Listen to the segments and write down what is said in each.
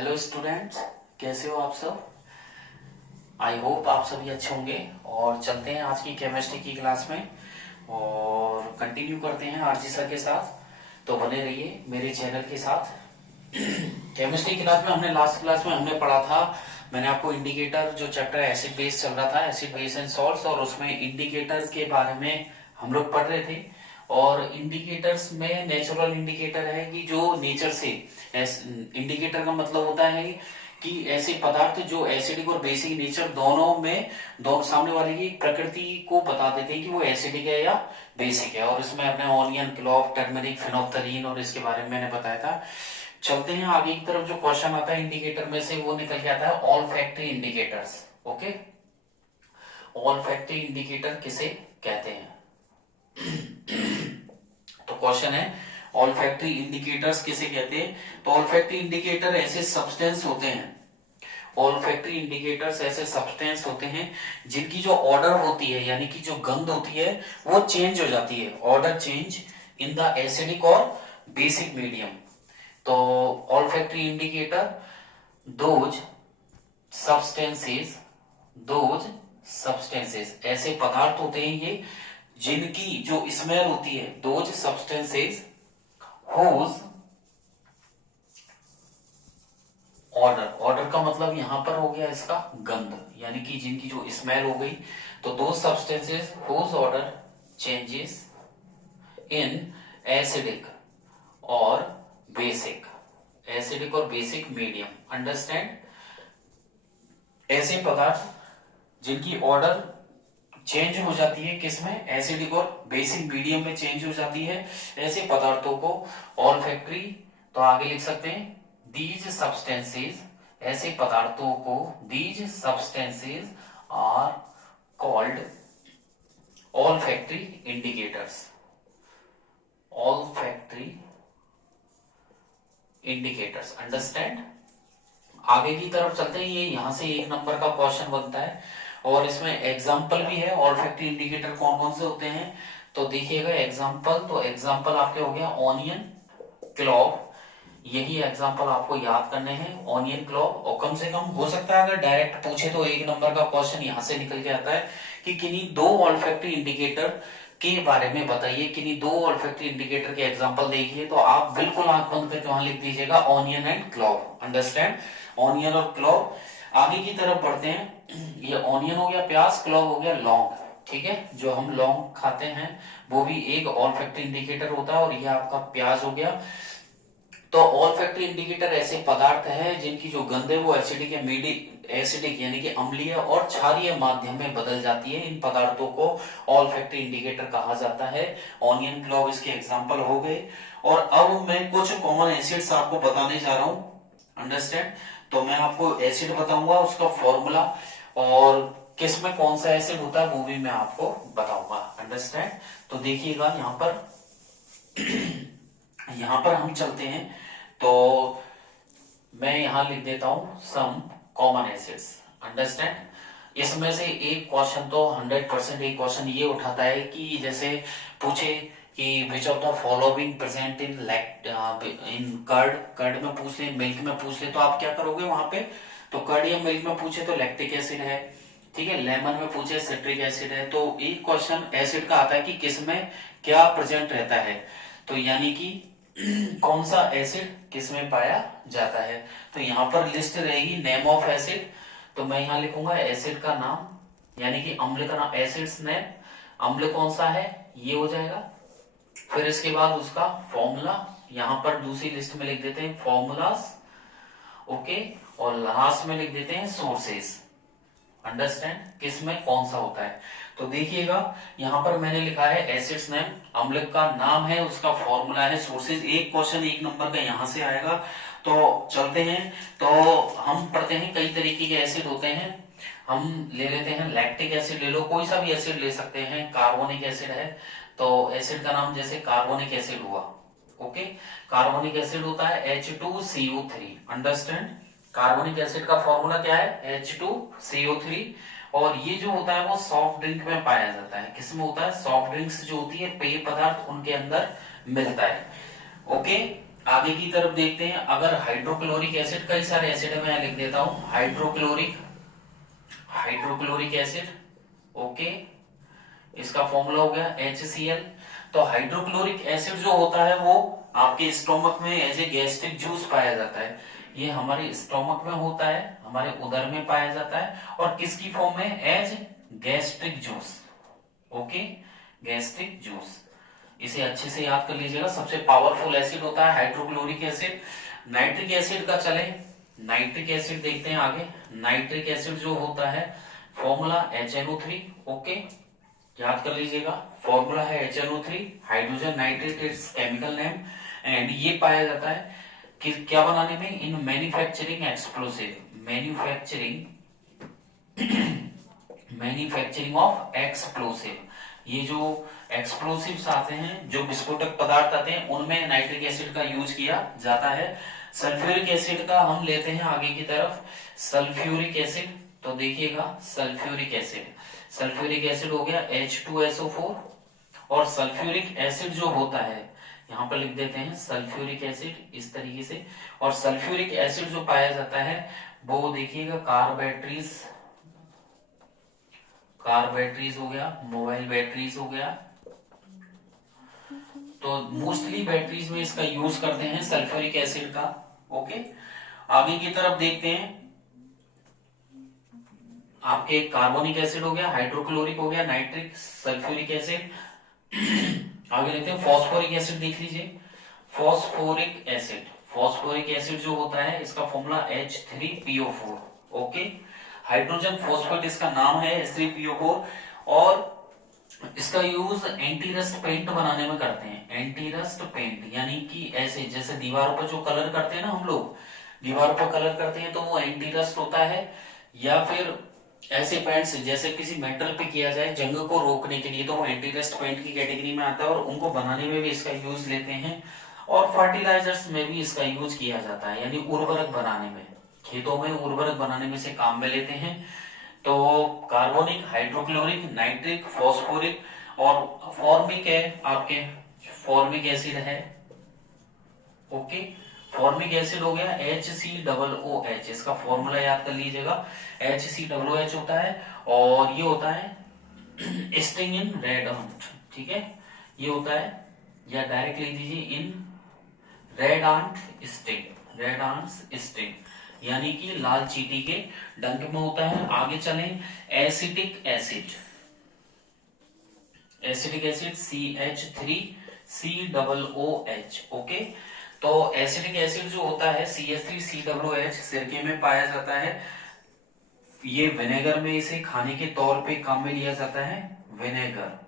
Hello students, कैसे हो आप सब। आई होप आप सभी अच्छे होंगे। और चलते हैं आज की केमिस्ट्री की क्लास में और कंटिन्यू करते हैं आरजी सर के साथ। तो बने रहिए मेरे चैनल के साथ। केमिस्ट्री क्लास में हमने लास्ट क्लास में हमने पढ़ा था, मैंने आपको इंडिकेटर जो चैप्टर एसिड बेस चल रहा था, एसिड बेस एंड सॉल्ट्स, और उसमें इंडिकेटर के बारे में हम लोग पढ़ रहे थे। और इंडिकेटर्स में नेचुरल इंडिकेटर है कि जो नेचर से, इंडिकेटर का मतलब होता है कि ऐसे पदार्थ जो एसिडिक और बेसिक नेचर दोनों में, दोनों सामने वाले की प्रकृति को बता देते हैं कि वो एसिडिक है या बेसिक है। और इसमें अपने ऑनियन, क्लोव, टर्मरिक, फिनोप्थलीन और इसके बारे में मैंने बताया था। चलते हैं आगे की तरफ। जो क्वेश्चन आता है इंडिकेटर में से वो निकल के आता है all factory indicators. Okay, all factory indicator किसे कहते हैं। तो क्वेश्चन है ऑल फैक्ट्री इंडिकेटर्स किसे कहते हैं। तो ऑल फैक्ट्री इंडिकेटर ऐसे सब्सटेंस होते हैं, ऑल फैक्ट्री इंडिकेटर्स ऐसे सब्सटेंस होते हैं जिनकी जो ऑर्डर होती है, यानी कि जो गंध होती है वो चेंज हो जाती है, order change in the acidic और बेसिक मीडियम। तो all factory indicator those substances, those substances ऐसे पदार्थ होते हैं ये जिनकी जो स्मेल होती है, those substances whose order, order का मतलब यहां पर हो गया इसका गंध, यानी कि जिनकी जो स्मेल हो गई। तो दो substances whose order changes in acidic और बेसिक, एसिडिक और बेसिक मीडियम। अंडरस्टैंड, ऐसे पदार्थ जिनकी ऑर्डर चेंज हो जाती है, किसमें, एसिडिक और बेसिक मीडियम में चेंज हो जाती है, ऐसे पदार्थों को ऑल फैक्ट्री, तो आगे लिख सकते हैं दीज सब्सटेंसेस, ऐसे पदार्थों को these substances are called olfactory indicators, olfactory indicators. Understand, आगे की तरफ चलते हैं। ये यहां से एक नंबर का क्वेश्चन बनता है और इसमें एग्जाम्पल भी है। ऑल फैक्ट्री इंडिकेटर कौन कौन से होते हैं तो देखिएगा एग्जाम्पल। तो एग्जाम्पल आपके हो गया ऑनियन, क्लोव, यही एग्जाम्पल आपको याद करने हैं, ऑनियन, क्लोव। और कम से कम हो सकता है अगर डायरेक्ट पूछे तो एक नंबर का क्वेश्चन यहां से निकल के आता है कि किन्हीं दो ऑल फैक्ट्री इंडिकेटर के बारे में बताइए, किन्हीं दो ऑल फैक्ट्री इंडिकेटर के एग्जाम्पल देखिए। तो आप बिल्कुल आंख बंद करके वहां लिख दीजिएगा onion and clove. Understand, onion और क्लोव। आगे की तरफ बढ़ते हैं। ये ऑनियन हो गया प्याज, क्लोव हो गया लौंग। ठीक है, जो हम लौंग खाते हैं वो भी एक ऑल फैक्ट्री इंडिकेटर होता है। और ये आपका प्याज हो गया। तो ऑल फैक्ट्री इंडिकेटर ऐसे पदार्थ है जिनकी जो गंध है वो एसिडिक या एसिडिक यानी कि अम्लीय और क्षारीय माध्यम में बदल जाती है। इन पदार्थों को ऑल फैक्ट्री इंडिकेटर कहा जाता है। ऑनियन, क्लोव इसके एग्जांपल हो गए। और अब मैं कुछ कॉमन एसिड्स आपको बताने जा रहा हूं। अंडरस्टैंड, तो मैं आपको एसिड बताऊंगा, उसका फॉर्मूला, और किस में कौन सा एसिड होता है वो भी मैं आपको बताऊंगा। अंडरस्टैंड, तो देखिएगा यहां पर हम चलते हैं। तो मैं यहां लिख देता हूं सम कॉमन एसिड्स। अंडरस्टैंड, इसमें से एक क्वेश्चन तो 100% एक क्वेश्चन ये उठाता है कि जैसे पूछे कि which of the following present in in curd, curd में पूछ ले, मिल्क में पूछ ले, तो आप क्या करोगे वहां पे। तो कर्ड या मिल्क में पूछे तो लैक्टिक एसिड है, ठीक है। लेमन में पूछे सिट्रिक एसिड है। तो एक क्वेश्चन एसिड का आता है कि किसमें क्या प्रेजेंट रहता है, तो यानी कि कौन सा एसिड किसमें पाया जाता है। तो यहाँ पर लिस्ट रहेगी नेम ऑफ एसिड। तो मैं यहाँ लिखूंगा एसिड का नाम, यानी कि अम्ल का नाम, एसिड्स नेम, अम्ल कौन सा है ये हो जाएगा। फिर इसके बाद उसका फॉर्मूला, यहाँ पर दूसरी लिस्ट में लिख देते हैं फॉर्मूलाज। ओके, और लास्ट में लिख देते हैं सोर्सेस। अंडरस्टैंड, किस में कौन सा होता है। तो देखिएगा यहां पर मैंने लिखा है एसिड्स नेम, अम्ल का नाम है, उसका फॉर्मूला है, सोर्सेज। एक क्वेश्चन एक नंबर का यहां से आएगा। तो चलते हैं। तो हम पढ़ते हैं कई तरीके के एसिड होते हैं। हम ले लेते हैं लैक्टिक एसिड, ले लो, कोई सा भी एसिड ले सकते हैं। कार्बोनिक एसिड है, तो एसिड का नाम जैसे कार्बोनिक एसिड हुआ। ओके, कार्बोनिक एसिड होता है H2CO3। अंडरस्टैंड, कार्बोनिक एसिड का फॉर्मूला क्या है H2CO3। और ये जो होता है वो सॉफ्ट ड्रिंक में पाया जाता है। किसमें होता है, सॉफ्ट ड्रिंक्स जो होती है पेय पदार्थ उनके अंदर मिलता है। ओके, आगे की तरफ देखते हैं। अगर हाइड्रोक्लोरिक एसिड, कई सारे एसिड है, मैं लिख देता हूं हाइड्रोक्लोरिक हाइड्रोक्लोरिक एसिड, ओके, इसका फॉर्मूला हो गया HCl। तो हाइड्रोक्लोरिक एसिड जो होता है वो आपके स्टोमक में एज ए गैस्ट्रिक जूस पाया जाता है। ये हमारे स्टोमक में होता है, हमारे उदर में पाया जाता है, और किसकी फॉर्म में? As gastric juice, okay, gastric juice. इसे अच्छे से याद कर लीजिएगा। सबसे पावरफुल एसिड होता है हाइड्रोक्लोरिक एसिड। नाइट्रिक एसिड का चले, नाइट्रिक एसिड देखते हैं आगे। नाइट्रिक एसिड जो होता है फॉर्मूला HNO3, ओके, याद कर लीजिएगा। फॉर्मूला है HNO3, hydrogen nitrate it's chemical name, and ये पाया जाता है कि क्या बनाने में? In manufacturing explosive, manufacturing of explosive. ये जो एक्सप्लोसिव्स आते हैं, जो विस्फोटक पदार्थ आते हैं, उनमें नाइट्रिक एसिड का यूज किया जाता है। सल्फ्यूरिक एसिड का हम लेते हैं आगे की तरफ। सल्फ्यूरिक एसिड, तो देखिएगा सल्फ्यूरिक एसिड, सल्फ्यूरिक एसिड हो गया H2SO4। और सल्फ्यूरिक एसिड जो होता है, यहां पर लिख देते हैं सल्फ्यूरिक एसिड इस तरीके से। और सल्फ्यूरिक एसिड जो पाया जाता है वो देखिएगा कार बैटरीज हो गया, मोबाइल बैटरीज हो गया, तो मोस्टली बैटरीज में इसका यूज करते हैं सल्फ्यूरिक एसिड का, ओके। आगे की तरफ देखते हैं। आपके कार्बोनिक एसिड हो गया, हाइड्रोक्लोरिक हो गया, नाइट्रिक, सल्फ्यूरिक एसिड। आगे लेते हैं फॉस्फोरिक एसिड, देख लीजिए फॉस्फोरिक एसिड। फॉस्फोरिक एसिड जो होता है इसका formula H3PO4, okay. Hydrogen phosphate इसका नाम है H3PO4। और इसका यूज एंटी रस्ट पेंट बनाने में करते हैं। एंटी रस्ट पेंट यानी कि ऐसे जैसे दीवारों पर जो कलर करते हैं ना, हम लोग दीवारों पर कलर करते हैं तो वो एंटी रस्ट होता है। या फिर ऐसे पेंट्स जैसे किसी मेटल पे किया जाए जंग को रोकने के लिए, तो वो एंटी रस्ट पेंट की कैटेगरी में आता है, और उनको बनाने में भी इसका यूज लेते हैं। और फर्टिलाइजर्स में भी इसका यूज किया जाता है, यानी उर्वरक बनाने में, खेतों में उर्वरक बनाने में से काम में लेते हैं। तो कार्बोनिक, हाइड्रोक्लोरिक, नाइट्रिक, फॉस्फोरिक, और फॉर्मिक है आपके, फॉर्मिक एसिड है, ओके। फॉर्मिक एसिड हो गया HCOOH, इसका फॉर्मूला याद कर लीजिएगा। HCOOH होता है, और ये होता है स्टिंग इन रेड आंट, ठीक है, ये होता है, या डायरेक्ट लिख दीजिए in red ant sting, red ant sting, यानी कि लाल चींटी के डंक में होता है। आगे चलें, acetic acid, acetic acid CH3COOH, okay. तो एसिटिक एसिड जो होता है CH3COOH सिरके में पाया जाता है। ये विनेगर में इसे खाने के तौर पे काम में लिया जाता है, विनेगर,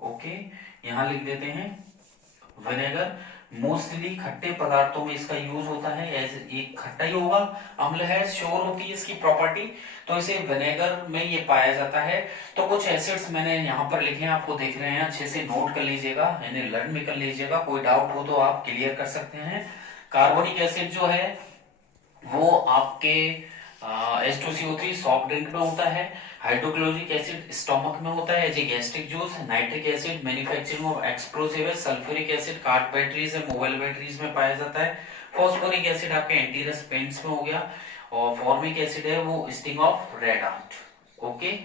ओके। यहां लिख देते हैं विनेगर। मोस्टली खट्टे पदार्थों में इसका यूज होता है, एज एक खट्टा ही होगा, अम्ल है, श्योर होती है इसकी प्रॉपर्टी, तो इसे विनेगर में ये पाया जाता है। तो कुछ एसिड्स मैंने यहाँ पर लिखे हैं, आपको देख रहे हैं, अच्छे से नोट कर लीजिएगा, यानी लर्न भी कर लीजिएगा, कोई डाउट हो तो आप क्लियर कर सकते हैं। कार्बोनिक एसिड जो है वो आपके H2CO3 सॉफ्ट ड्रिंक में होता है। हाइड्रोक्लोरिक एसिड स्टोमक में होता है as a gastric juice. Nitric acid manufacturing of explosive है। सल्फ्यूरिक एसिड कार बैटरीज है, मोबाइल बैटरीज में पाया जाता है। फॉस्फोरिक एसिड आपके एंटीरस पेंट्स में हो गया। और फॉर्मिक एसिड है वो sting of red ant, okay,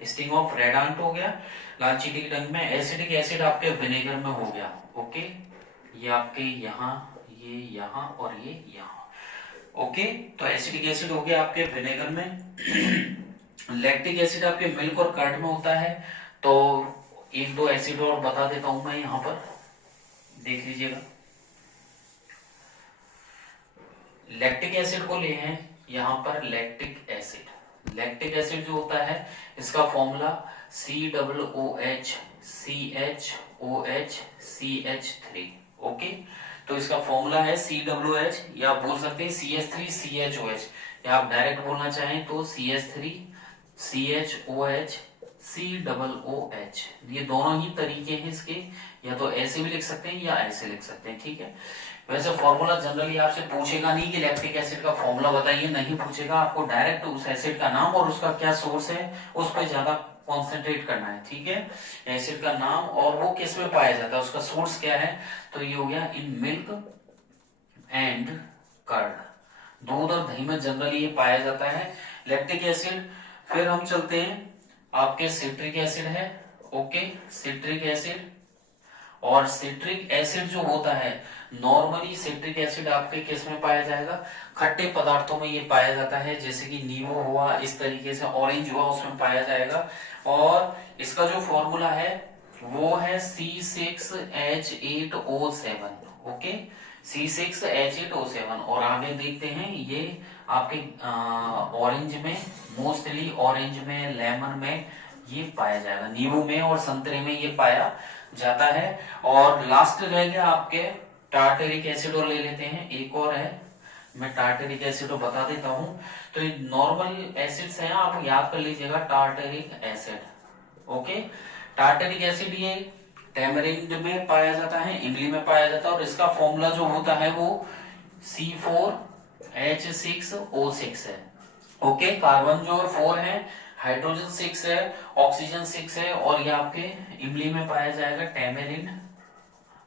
sting of red ant हो गया लाल चींटी के डंक में। एसिडिक एसिड आपके विनेगर में हो गया, ओके, ये आपके यहाँ, ये यहाँ और ये यहाँ, ओके। तो एसिडिक एसिड हो गया आपके विनेगर में। लैक्टिक एसिड आपके मिल्क और कर्ड में होता है। तो एक दो एसिड और बता देता हूं मैं, यहां पर देख लीजिएगा। लैक्टिक एसिड को ले हैं यहां पर, लैक्टिक एसिड, लैक्टिक एसिड जो होता है इसका फॉर्मूला COOH ओके। तो इसका फॉर्मूला है COOH, या आप बोल सकते हैं CH3CHOH, या आप डायरेक्ट बोलना चाहें तो CH3CHOH COOH। ये दोनों ही तरीके हैं इसके, या तो ऐसे भी लिख सकते हैं या ऐसे लिख सकते हैं, ठीक है। वैसे फॉर्मूला जनरली आपसे पूछेगा नहीं कि लैक्टिक एसिड का फॉर्मूला बताइए, नहीं पूछेगा, आपको डायरेक्ट उस एसिड का नाम और उसका क्या सोर्स है उस पर ज्यादा कॉन्सेंट्रेट करना है, ठीक है। एसिड का नाम और वो किस में पाया जाता है, उसका सोर्स क्या है। तो ये हो गया इन मिल्क एंड कर्ड। दूध और दही में जनरली ये पाया जाता है। लैक्टिक एसिड, फिर हम चलते हैं आपके सिट्रिक एसिड है, ओके, सिट्रिक एसिड। और सिट्रिक एसिड जो होता है, नॉर्मली सिट्रिक एसिड आपके किस में पाया जाएगा, खट्टे पदार्थों में ये पाया जाता है, जैसे कि नींबू हुआ, इस तरीके से ऑरेंज हुआ, उसमें पाया जाएगा। और इसका जो फॉर्मूला है वो है C6H8O7, ओके, C6H8O7। और आगे देखते हैं ये आपके ऑरेंज में, मोस्टली ऑरेंज में, लेमन में ये पाया जाएगा, नींबू में और संतरे में ये पाया जाता है। और लास्ट रह गया आपके टार्टेरिक एसिड, और ले लेते हैं एक और है, मैं टार्टेरिक एसिड बता देता हूं। तो ये नॉर्मल एसिड्स हैं, आप याद कर लीजिएगा, tartaric acid, okay. Tartaric acid ये टेमरिंड में पाया जाता है, इमली में पाया जाता है, और इसका फॉर्मूला जो होता है वो C4H6O6 है, ओके। कार्बन जो 4 है, हाइड्रोजन 6 है, ऑक्सीजन 6 है, और ये आपके इमली में पाया जाएगा टेमरिंड,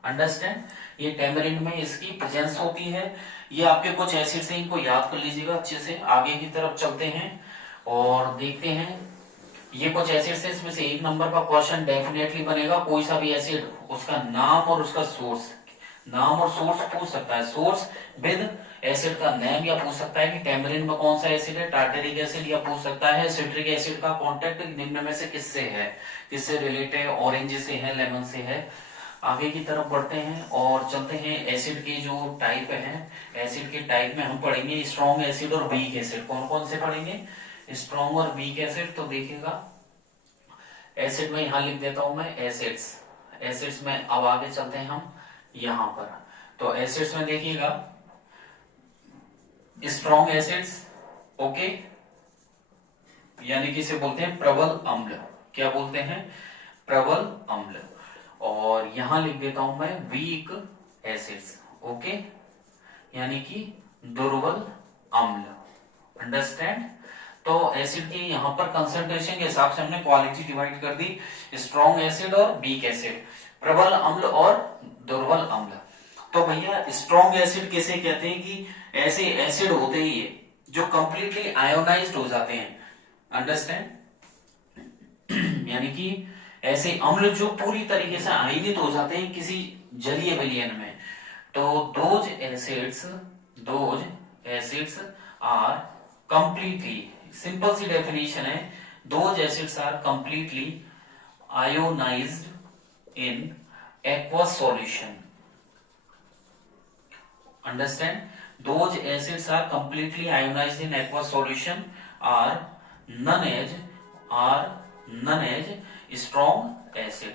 अंडरस्टैंड। ये टेमरिंड में इसकी प्रेजेंस होती है। ये आपके कुछ एसिड्स हैं, इनको याद कर लीजिएगा अच्छे से। आगे की तरफ चलते हैं और देखते हैं ये कुछ एसिड्स है, इसमें से एक नंबर का क्वेश्चन डेफिनेटली बनेगा। कोई सा भी एसिड, उसका नाम और उसका सोर्स, नाम और सोर्स पूछ सकता है, सोर्स विद एसिड का नेम, या पूछ सकता है कि टेमरिन में कौन सा एसिड है, टार्टेरिक एसिड, या पूछ सकता है सिट्रिक एसिड का कांटेक्ट निम्न में से किससे है, किससे रिलेटेड है, ऑरेंज से है, लेमन से है। आगे की तरफ बढ़ते हैं और चलते हैं एसिड के जो टाइप हैं। एसिड के टाइप में हम पढ़ेंगे स्ट्रॉन्ग एसिड और वीक एसिड। कौन कौन से पढ़ेंगे, स्ट्रॉन्ग और वीक एसिड। तो देखिएगा एसिड में यहां लिख देता हूं मैं एसिड्स, एसिड्स में अब आगे चलते हैं हम यहां पर। तो एसिड्स में देखिएगा स्ट्रॉन्ग एसिड्स, ओके, यानी कि इसे बोलते हैं प्रबल अम्ल। क्या बोलते हैं, प्रबल अम्ल। और यहां लिख देता हूं मैं वीक एसिड्स, ओके, यानी कि दुर्बल अम्ल, अंडरस्टैंड। तो एसिड की यहां पर कंसंट्रेशन के हिसाब से हमने क्वालिटी डिवाइड कर दी, स्ट्रॉन्ग एसिड और वीक एसिड, प्रबल अम्ल और दुर्बल अम्ल। तो भैया स्ट्रॉन्ग एसिड किसे कहते हैं, कि ऐसे एसिड होते ही है जो कंप्लीटली आयोनाइज्ड हो जाते हैं, अंडरस्टैंड, यानी कि ऐसे अम्ल जो पूरी तरीके से आयनित हो जाते हैं किसी जलीय विलयन में। तो those acids are completely, simple सी डेफिनेशन है, those acids are completely ionised in aqueous solution, understand, those acids are completely ionized in aqueous solution are known as strong acid,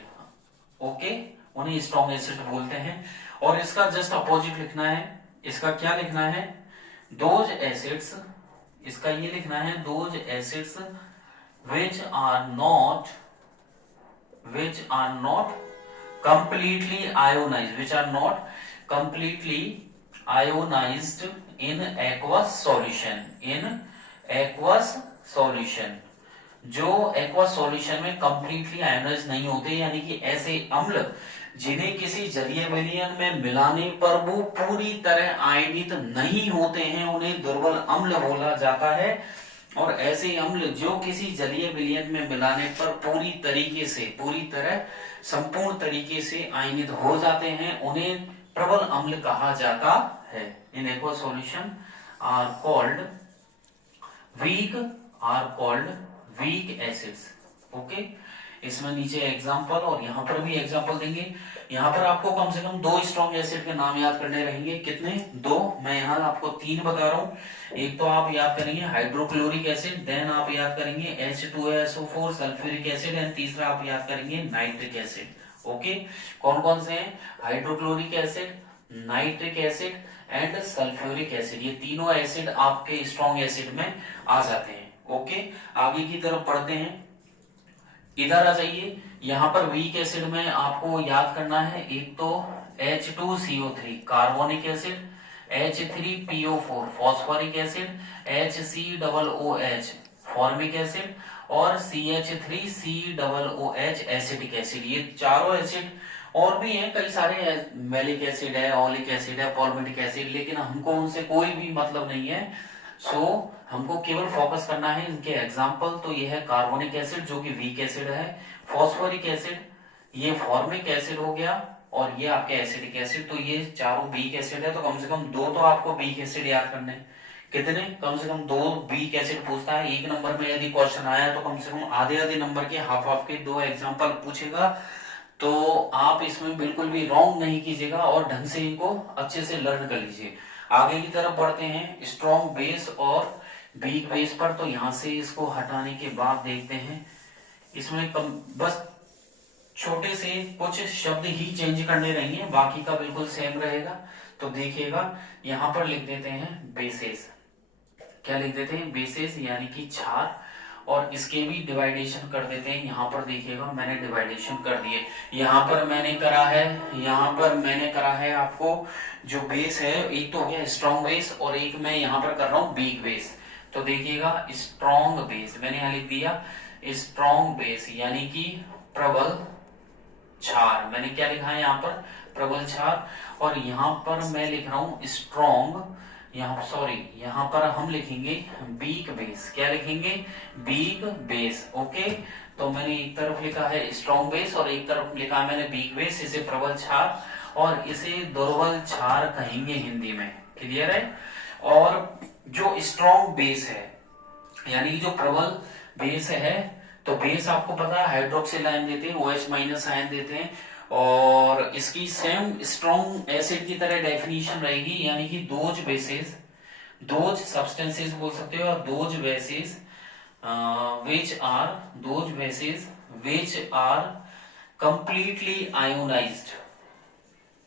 okay, उन्हें strong acid बोलते हैं। और इसका just opposite लिखना है, इसका क्या लिखना है, those acids, इसका ये लिखना है those acids which are not completely ionized, which are not completely ionized in aqueous solution, जो एक्वस सॉल्यूशन में कंप्लीटली आयोनाइज नहीं होते, यानी कि ऐसे अम्ल जिन्हें किसी जलीय विलयन में मिलाने पर वो पूरी तरह आयनित नहीं होते हैं, उन्हें दुर्बल अम्ल बोला जाता है। और ऐसे अम्ल जो किसी जलीय विलयन में मिलाने पर पूरी तरह संपूर्ण तरीके से आयनित हो जाते हैं, उन्हें प्रबल अम्ल कहा जाता है। In aqueous solution are called weak acids, okay. इसमें नीचे एग्जांपल और यहाँ पर भी एग्जांपल देंगे। यहाँ पर आपको कम से कम 2 स्ट्रॉन्ग एसिड के नाम याद करने रहेंगे। कितने, 2, मैं यहाँ आपको 3 बता रहा हूँ। एक तो आप याद करेंगे हाइड्रोक्लोरिक एसिड, देन आप याद करेंगे H2SO4 सल्फ्यूरिक एसिड, एंड तीसरा आप याद करेंगे नाइट्रिक एसिड, ओके। कौन कौन से हैं, hydrochloric acid, nitric acid and sulphuric acid, ये तीनों एसिड आपके स्ट्रॉन्ग एसिड में आ जाते हैं, ओके। आगे की तरफ पढ़ते हैं, इधर आ जाइए। यहां पर वीक एसिड में आपको याद करना है, एक तो H2CO3 carbonic acid, H3PO4 phosphoric acid, HCOOH formic acid और CH3COOH एसिटिक एसिड। ये चारों एसिड और भी है कई सारे, मैलिक एसिड है, ऑलिक एसिड है, पॉल्मेटिक एसिड, लेकिन हमको उनसे कोई भी मतलब नहीं है। सो हमको केवल फोकस करना है इनके एग्जाम्पल। तो ये है कार्बोनिक एसिड जो कि वीक एसिड है, फॉस्फोरिक एसिड, ये फॉर्मिक एसिड हो गया, और ये आपके एसिडिक एसिड। तो ये चारों वीक एसिड है, तो कम से कम दो तो आपको वीक एसिड याद करने हैं। कितने? कम से कम दो वीक एसिड पूछता है एक नंबर में। यदि क्वेश्चन आया तो कम से कम आधे आधे नंबर के, हाफ हाफ के दो एग्जाम्पल पूछेगा। तो आप इसमें बिल्कुल भी रॉन्ग नहीं कीजिएगा और ढंग से इनको अच्छे से लर्न कर लीजिए। आगे की तरफ बढ़ते हैं स्ट्रॉन्ग बेस और वीक बेस पर। तो यहां से इसको हटाने के बाद देखते हैं, इसमें बस छोटे से कुछ शब्द ही चेंज करने रहेंगे, बाकी का बिल्कुल सेम रहेगा। तो देखिएगा यहां पर लिख देते हैं बेसिस। क्या लिख देते हैं? बेसिस, यानी कि क्षार। और इसके भी डिवाइडेशन कर देते हैं। यहाँ पर देखिएगा मैंने डिवाइडेशन कर दिए। यहाँ पर मैंने करा है, यहाँ पर मैंने करा है आपको जो बेस है, एक तो हो गया स्ट्रॉन्ग बेस और एक मैं यहाँ पर कर रहा हूँ वीक बेस। तो देखिएगा स्ट्रॉन्ग बेस मैंने यहाँ लिख दिया, स्ट्रॉन्ग बेस यानी कि प्रबल क्षार। मैंने क्या लिखा है यहाँ पर? प्रबल क्षार। और यहाँ पर मैं लिख रहा हूँ स्ट्रॉन्ग, यहाँ पर हम लिखेंगे वीक बेस। क्या लिखेंगे? Weak base. ओके, तो मैंने एक तरफ लिखा है स्ट्रॉन्ग बेस और एक तरफ लिखा है मैंने वीक बेस। इसे प्रबल क्षार और इसे दुर्बल क्षार कहेंगे हिंदी में। क्लियर है? और जो स्ट्रॉन्ग बेस है यानी जो प्रबल बेस है, तो बेस आपको पता है हाइड्रोक्सिल आयन देते हैं, OH माइनस आयन देते हैं। और इसकी सेम स्ट्रॉन्ग एसिड की तरह डेफिनेशन रहेगी, यानी कि दोज बेसिस, दोज सब्सटेंसेस बोल सकते हो, और those basis which are completely ionized,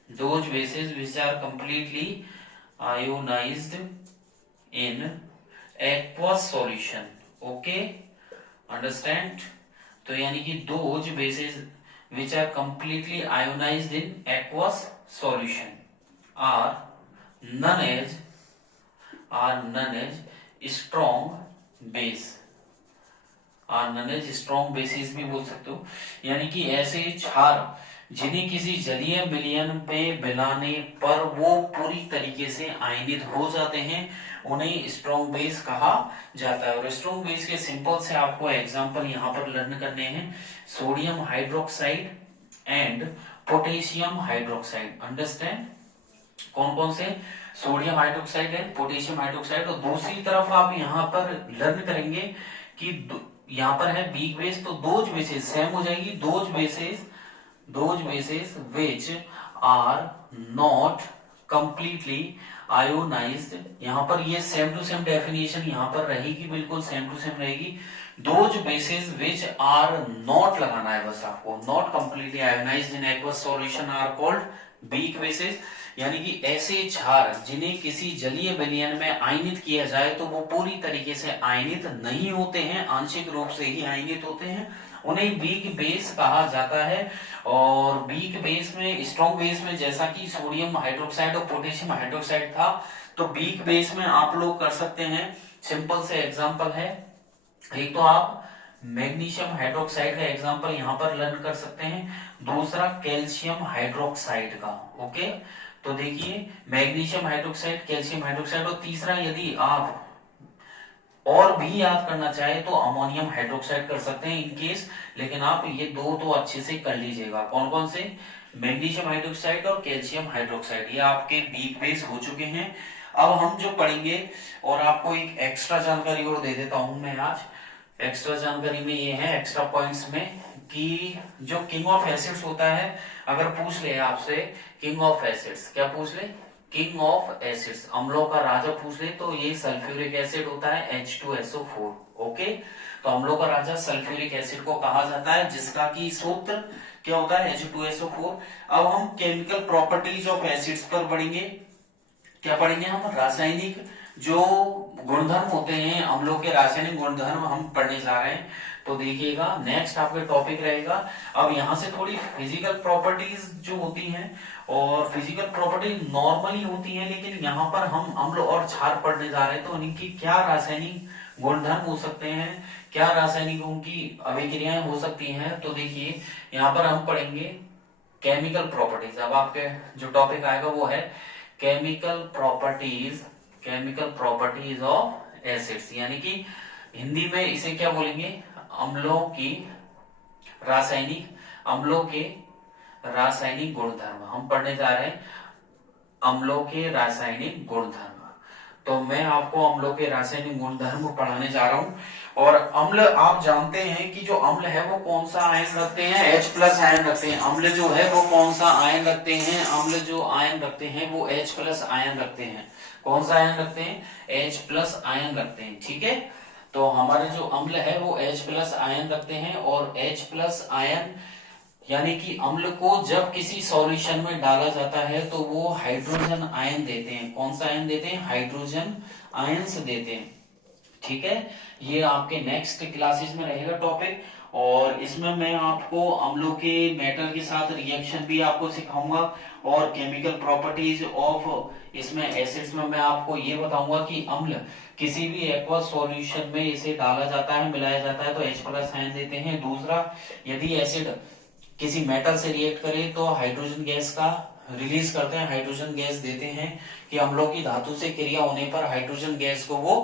those bases which are completely ionized in aqueous solution. Okay, understand? तो यानी कि those bases which are completely ionized in aqueous solution are known as strong base, strong bases भी बोल सकते हो। यानी कि ऐसे क्षार जिन्हें किसी जलीय विलयन पे मिलाने पर वो पूरी तरीके से आयनित हो जाते हैं, उन्हें स्ट्रॉन्ग बेस कहा जाता है। और स्ट्रॉन्ग बेस के सिंपल से आपको एग्जांपल यहाँ पर लर्न करने हैं, sodium hydroxide and potassium hydroxide. Understand? कौन कौन से? Sodium hydroxide and potassium hydroxide. और दूसरी तरफ आप यहाँ पर लर्न करेंगे कि यहाँ पर है वीक बेस, तो दोज बेसिस सेम हो जाएगी, those bases which are not completely ionised. यहाँ पर ये सेम टू सेम डेफिनेशन यहाँ पर रहेगी, बिल्कुल सेम टू सेम रहेगी। Those bases which are not लगाना है बस आपको, not completely ionised in aqueous solution are called weak bases. यानी कि ऐसे क्षार जिन्हें किसी जलीय विलयन में आयनित किया जाए तो वो पूरी तरीके से आयनित नहीं होते हैं, आंशिक रूप से ही आयनित होते हैं, उन्हें वीक बेस कहा जाता है। और वीक बेस में, स्ट्रॉन्ग बेस में जैसा कि सोडियम हाइड्रोक्साइड और पोटेशियम हाइड्रोक्साइड था, तो वीक बेस में आप लोग कर सकते हैं, सिंपल से एग्जांपल है। एक तो आप मैग्नीशियम हाइड्रोक्साइड का एग्जांपल यहां पर लर्न कर सकते हैं, दूसरा कैल्शियम हाइड्रोक्साइड का। ओके, तो देखिए मैग्नीशियम हाइड्रोक्साइड, कैल्शियम हाइड्रोक्साइड, और तीसरा यदि आप और भी याद करना चाहे तो अमोनियम हाइड्रोक्साइड कर सकते हैं इन केस। लेकिन आप ये दो तो अच्छे से कर लीजिएगा। कौन कौन से? मैग्नीशियम हाइड्रोक्साइड और कैल्शियम हाइड्रोक्साइड, ये आपके वीक बेस हो चुके हैं। अब हम जो पढ़ेंगे, और आपको एक एक्स्ट्रा जानकारी और दे देता हूं मैं आज। एक्स्ट्रा जानकारी में ये है, एक्स्ट्रा पॉइंट्स में, कि जो किंग ऑफ एसिड्स होता है, अगर पूछ ले आपसे किंग ऑफ एसिड्स, क्या पूछ ले? किंग ऑफ एसिड्स, अम्लों का राजा पूछ ले, तो ये सल्फ्यूरिक एसिड होता है H2SO4। ओके, तो अम्लों का राजा सल्फ्यूरिक एसिड को कहा जाता है, जिसका की सूत्र क्या होता है? H2SO4। अब हम केमिकल प्रॉपर्टीज ऑफ एसिड्स पर पढ़ेंगे। क्या पढ़ेंगे हम? रासायनिक जो गुणधर्म होते हैं अम्लों के, रासायनिक गुणधर्म हम पढ़ने जा रहे हैं। तो देखिएगा नेक्स्ट आपका टॉपिक रहेगा। अब यहाँ से थोड़ी फिजिकल प्रॉपर्टीज जो होती हैं, और फिजिकल प्रॉपर्टीज नॉर्मली होती हैं, लेकिन यहाँ पर हम अम्ल और क्षार पढ़ने जा रहे हैं, तो इनकी क्या रासायनिक गुणधर्म हो सकते हैं, क्या रासायनिक उनकी अभिक्रियाएं हो सकती हैं। तो देखिए यहाँ पर हम पढ़ेंगे केमिकल प्रॉपर्टीज। अब आपके जो टॉपिक आएगा वो है केमिकल प्रॉपर्टीज ऑफ एसिड्स, यानी कि हिंदी में इसे क्या बोलेंगे, अम्लों की अम्लों के रासायनिक गुणधर्म। हम पढ़ने जा रहे हैं अम्लों के रासायनिक गुणधर्म। तो मैं आपको अम्लों के रासायनिक गुणधर्म पढ़ाने जा रहा हूं। और अम्ल आप जानते हैं कि जो अम्ल है वो कौन सा आयन रखते हैं, H प्लस आयन रखते हैं। अम्ल जो है वो कौन सा आयन रखते हैं, अम्ल जो आयन रखते हैं वो H प्लस आयन रखते हैं। कौन सा आयन रखते हैं, H प्लस आयन रखते हैं। ठीक है, तो हमारे जो अम्ल है वो H प्लस आयन रखते हैं। और H प्लस आयन यानी कि अम्ल को जब किसी सॉल्यूशन में डाला जाता है तो वो हाइड्रोजन आयन देते हैं। कौन सा आयन देते हैं, हाइड्रोजन आयंस देते हैं। ठीक है, ये आपके नेक्स्ट क्लासेस में रहेगा टॉपिक। और इसमें मैं आपको अम्लों के मेटल के साथ रिएक्शन भी आपको सिखाऊंगा और केमिकल प्रॉपर्टीज ऑफ इसमें एसिड्स में मैं आपको ये बताऊंगा कि अम्ल किसी भी एक्वा सॉल्यूशन में इसे डाला जाता है, मिलाया जाता है तो H प्लस आयन देते हैं। दूसरा, यदि एसिड किसी मेटल से रिएक्ट करे तो हाइड्रोजन गैस का रिलीज करते हैं, हाइड्रोजन गैस देते हैं कि अम्लों की धातु से क्रिया होने पर हाइड्रोजन गैस को वो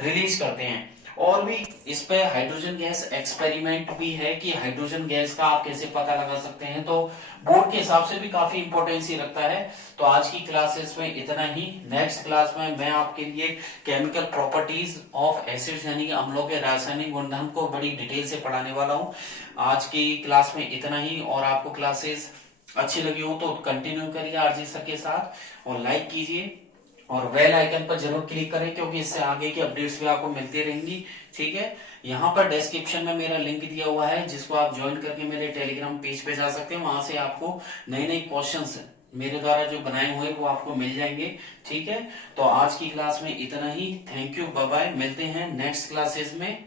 रिलीज करते हैं। और भी इस पे हाइड्रोजन गैस एक्सपेरिमेंट भी है कि हाइड्रोजन गैस का आप कैसे पता लगा सकते हैं, तो बोर्ड के हिसाब से भी काफी इंपॉर्टेंस ही रखता है। तो आज की क्लासेस में इतना ही। नेक्स्ट क्लास में मैं आपके लिए केमिकल प्रॉपर्टीज ऑफ एसिड्स यानी कि अम्लों के रासायनिक गुणधर्म को बड़ी डिटेल से पढ़ाने वाला हूँ। आज की क्लास में इतना ही। और आपको क्लासेस अच्छी लगी हो तो कंटिन्यू करिए आरजी सर के साथ और लाइक कीजिए और बेल आइकन पर जरूर क्लिक करें क्योंकि इससे आगे की अपडेट्स भी आपको मिलती रहेंगी। ठीक है, यहाँ पर डिस्क्रिप्शन में मेरा लिंक दिया हुआ है जिसको आप ज्वाइन करके मेरे टेलीग्राम पेज पे जा सकते हैं। वहां से आपको नए नए क्वेश्चंस मेरे द्वारा जो बनाए हुए वो आपको मिल जाएंगे। ठीक है, तो आज की क्लास में इतना ही। थैंक यू, बाय बाय, मिलते हैं नेक्स्ट क्लासेस में।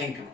Thank you.